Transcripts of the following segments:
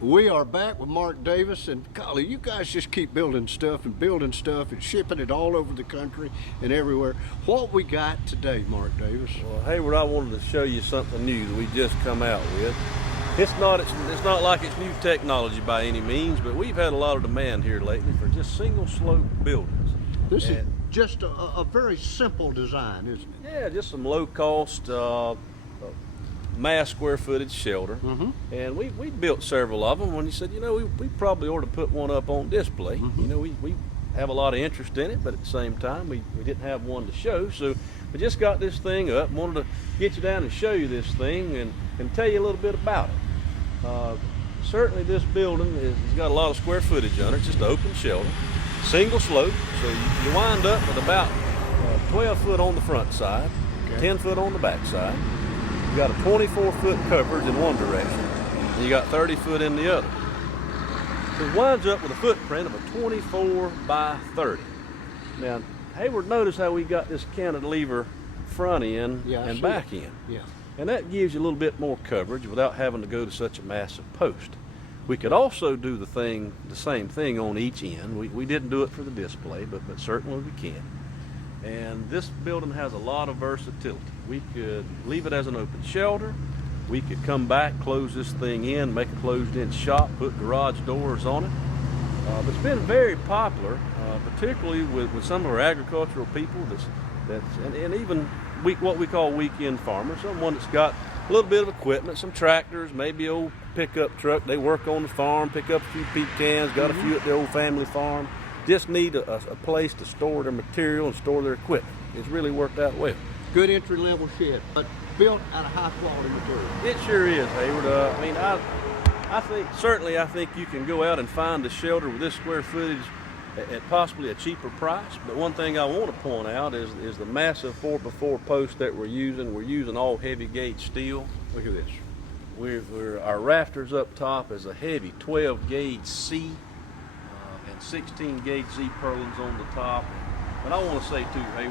We are back with Mark Davis, and golly, you guys just keep building stuff and shipping it all over the country and everywhere. What we got today, Mark Davis? Well, Hayward, I wanted to show you something new that we just come out with. It's not like it's new technology by any means, but we've had a lot of demand here lately for just single slope buildings. This is just a very simple design, isn't it? Yeah, just some low cost mass square footage shelter. And we built several of them when you said, we probably ought to put one up on display. We have a lot of interest in it, but at the same time we didn't have one to show, so we just got this thing up, wanted to get you down and show you this thing and tell you a little bit about it. Certainly this building has got a lot of square footage on it. It's just an open shelter, single slope, so you wind up with about 12 foot on the front side, 10 foot on the back side. You got a 24-foot coverage in one direction, and you got 30 foot in the other. So it winds up with a footprint of a 24 by 30. Now, Hayward, notice how we got this cantilever front end and back end. Yeah. And that gives you a little bit more coverage without having to go to such a massive post. We could also do the same thing on each end. We didn't do it for the display, but certainly we can. And this building has a lot of versatility. We could leave it as an open shelter. We could come back, close this thing in, make a closed-in shop, put garage doors on it. But it's been very popular, particularly with some of our agricultural people and even what we call weekend farmers, someone that's got a little bit of equipment, some tractors, maybe an old pickup truck. They work on the farm, pick up a few pecans, got a few at their old family farm. Just need a place to store their material and store their equipment. It's really worked out well. Good entry-level shed, but built out of high-quality material. It sure is, Hayward. I think you can go out and find a shelter with this square footage at possibly a cheaper price. But one thing I want to point out is the massive 4x4 post that we're using. We're using all heavy gauge steel. Look at this. Our rafters up top is a heavy 12 gauge C. 16 gauge Z purlins on the top. But I want to say too, hey,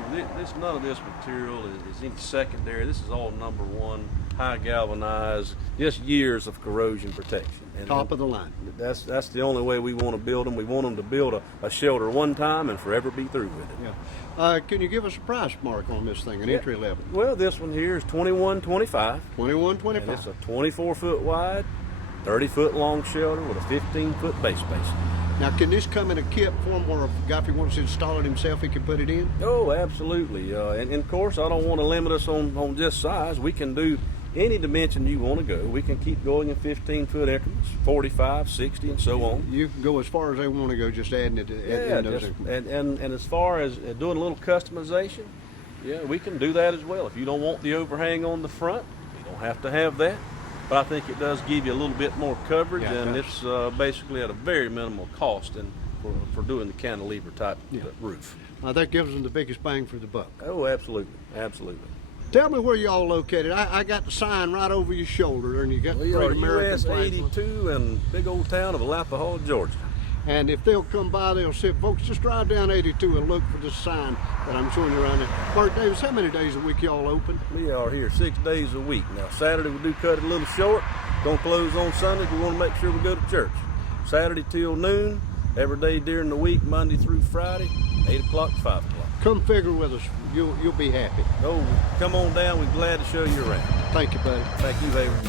none of this material is any secondary. This is all number one, high galvanized, just years of corrosion protection. And top of the line. That's the only way we want to build them. We want them to build a shelter one time and forever be through with it. Yeah. Can you give us a price mark on this thing, an entry level? Well, this one here is $21.25. $21.25. It's a 24 foot wide, 30 foot long shelter with a 15 foot base basin. Now, can this come in a kit form where if Godfrey wants to install it himself, he can put it in? Oh, absolutely. And of course, I don't want to limit us on just size. We can do any dimension you want to go. We can keep going in 15-foot increments, 45, 60, and so on. You can go as far as they want to go, just adding it in those increments. And as far as doing a little customization, we can do that as well. If you don't want the overhang on the front, you don't have to have that. But I think it does give you a little bit more coverage, and it's basically at a very minimal cost for doing the cantilever type roof. That gives them the biggest bang for the buck. Oh, absolutely, absolutely. Tell me where you all located. I got the sign right over your shoulder, and you got the Great American US 82 and big old town of Alapahaw, Georgia. And if they'll come by, they'll say, folks, just drive down 82 and look for this sign that I'm showing you around there. Mark Davis, how many days a week y'all open? We are here 6 days a week. Now, Saturday we do cut it a little short. Gonna close on Sundays. We want to make sure we go to church. Saturday till noon, every day during the week, Monday through Friday, 8 o'clock to 5 o'clock. Come figure with us. You'll be happy. Oh, come on down. We're glad to show you around. Thank you, buddy. Thank you, Hayward.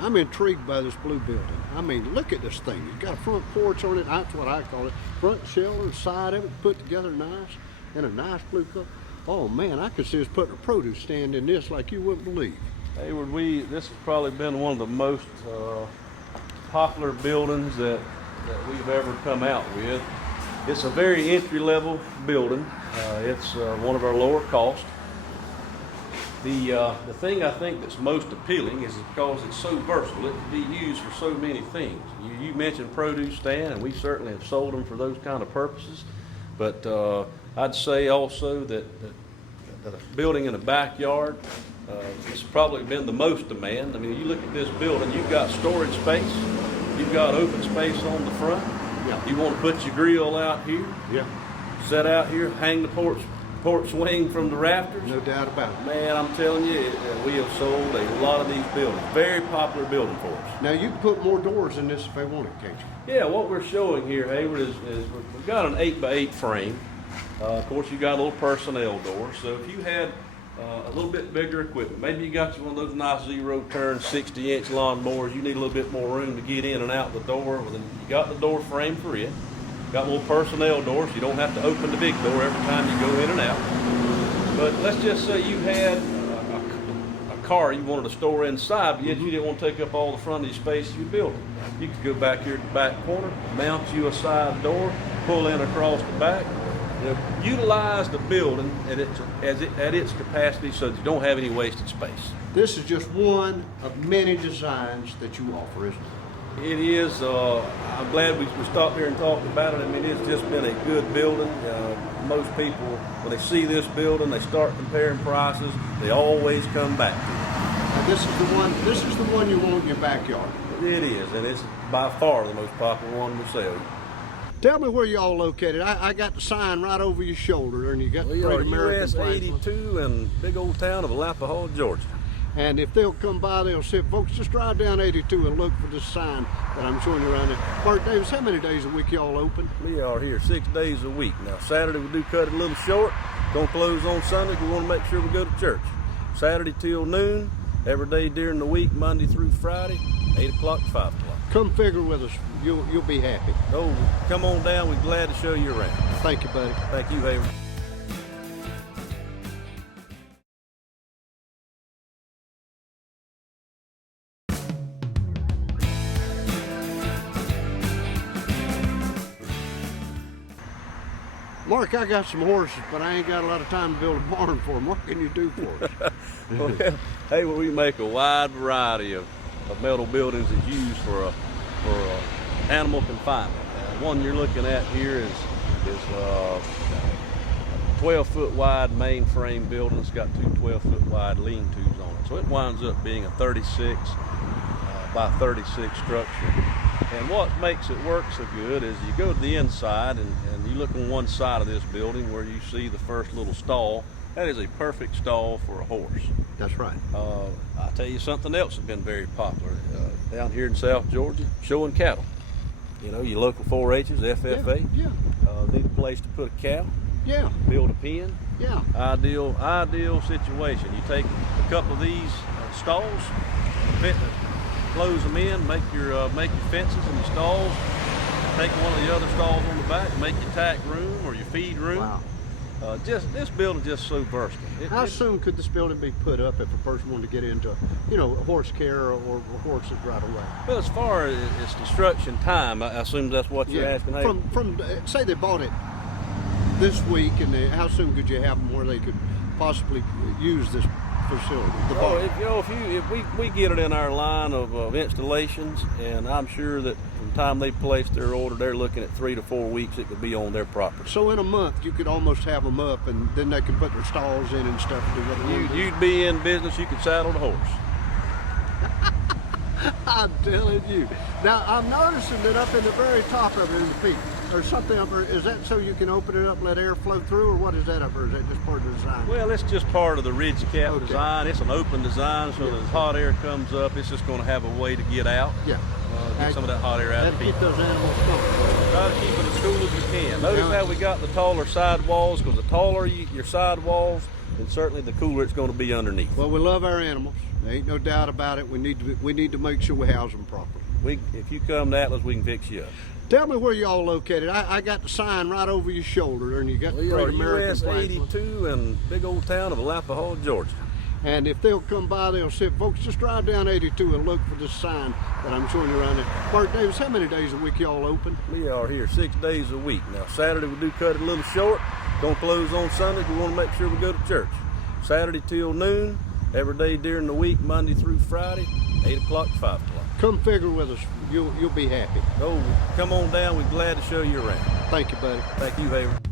I'm intrigued by this blue building. I mean, look at this thing. It's got a front porch on it. That's what I call it. Front shelter, side of it, put together nice, and a nice blue color. Oh man, I could see us putting a produce stand in this like you wouldn't believe. Hayward, this has probably been one of the most popular buildings that we've ever come out with. It's a very entry-level building. It's one of our lower cost. The thing I think that's most appealing is because it's so versatile. It can be used for so many things. You mentioned produce stand, and we certainly have sold them for those kind of purposes. But I'd say also that a building in a backyard, it's probably been the most demand. I mean, you look at this building, you've got storage space, You've got open space on the front. Yeah. You want to put your grill out here, Yeah, set out here, hang the porch swing from the rafters. no doubt about it. Man, I'm telling you, we have sold a lot of these buildings. Very popular building for us. Now you can put more doors in this if they want it, can't you? Yeah, what we're showing here, Hayward, is we've got an 8x8 frame. Of course, you got a little personnel door. So if you had a little bit bigger equipment, maybe you got you one of those nice zero-turn 60-inch lawnmowers. You need a little bit more room to get in and out the door. Well, then you got the door frame for it. Got little personnel doors. You don't have to open the big door every time you go in and out. But let's just say you had a car you wanted to store inside, but yet you didn't want to take up all the front of your space of your building. You could go back here to the back corner, mount you a side door, pull in across the back. You know, utilize the building at its capacity so that you don't have any wasted space. This is just one of many designs that you offer, isn't it? It is. I'm glad we stopped here and talked about it. I mean, it's just been a good building. Most people, when they see this building, they start comparing prices. They always come back to it. Now this is the one. This is the one you want in your backyard. It is, and it's by far the most popular one we sell. Tell me where you all located. I got the sign right over your shoulder, and you got We the are Great American US Flag. 82 in big old town of Alapahaw, Georgia. And if they'll come by, they'll say, folks, just drive down 82 and look for this sign that I'm showing you around there. Mark Davis, how many days a week y'all open? We are here 6 days a week. Now, Saturday we do cut it a little short. Gonna close on Sunday. We want to make sure we go to church. Saturday till noon. Every day during the week, Monday through Friday, 8 o'clock to 5 o'clock. Come figure with us. You'll be happy. Oh, come on down. We're glad to show you around. Thank you, buddy. Thank you, Hayward. Mark, I got some horses, but I ain't got a lot of time to build a barn for them. What can you do for us? Well, Hayward, we make a wide variety of metal buildings that's used for animal confinement. The one you're looking at here is 12-foot wide main frame building. It's got two 12-foot wide lean-tos on it. So it winds up being a 36 by 36 structure. And what makes it work so good is you go to the inside and you look on one side of this building where you see the first little stall. That is a perfect stall for a horse. That's right. I'll tell you something else that's been very popular down here in South Georgia, showing cattle. You know, your local 4-H's, FFA. Yeah. Need a place to put a cow, Yeah. build a pen. Yeah. Ideal situation. You take a couple of these stalls, close them in, make your fences in the stalls. Take one of the other stalls on the back, make your tack room or your feed room. Wow. This building just so versatile. How soon could this building be put up if a person wanted to get into, horse care or horses right away? Well, as far as its construction time, I assume that's what you're asking. Hey? From say they bought it this week, and how soon could you have them where they could possibly use this facility? If we get it in our line of installations, and I'm sure that from the time they place their order, they're looking at 3 to 4 weeks. It could be on their property. So in a month, you could almost have them up, and then they could put their stalls in and stuff. And do what they want to do. You'd be in business. You could saddle the horse. I'm telling you. Now I'm noticing that up in the very top of it in the peak, there's something up there. Is that so you can open it up, let air flow through, or what is that up there? Is that just part of the design? Well, it's just part of the ridge cap design. It's an open design, so as hot air comes up, it's just going to have a way to get out. Yeah. Get some of that hot air out of the keep peak. those animals comfortable. Try to keep it as cool as you can. Notice how we got the taller side walls, because the taller your side walls, then certainly the cooler it's going to be underneath. Well, we love our animals. There ain't no doubt about it. We need to make sure we house them properly. If you come to Atlas, we can fix you up. Tell me where you all located. I got the sign right over your shoulder, and you got the We Great are American US Flag. 82 in big old town of Alapahaw, Georgia. And if they'll come by, they'll say, folks, just drive down 82 and look for this sign that I'm showing you around there. Mark Davis, how many days a week y'all open? We are here 6 days a week. Now, Saturday we do cut it a little short. Gonna close on Sunday. We want to make sure we go to church. Saturday till noon. Every day during the week, Monday through Friday, 8 o'clock to 5 o'clock. Come figure with us. You'll be happy. Oh, come on down. We're glad to show you around. Thank you, buddy. Thank you, Hayward.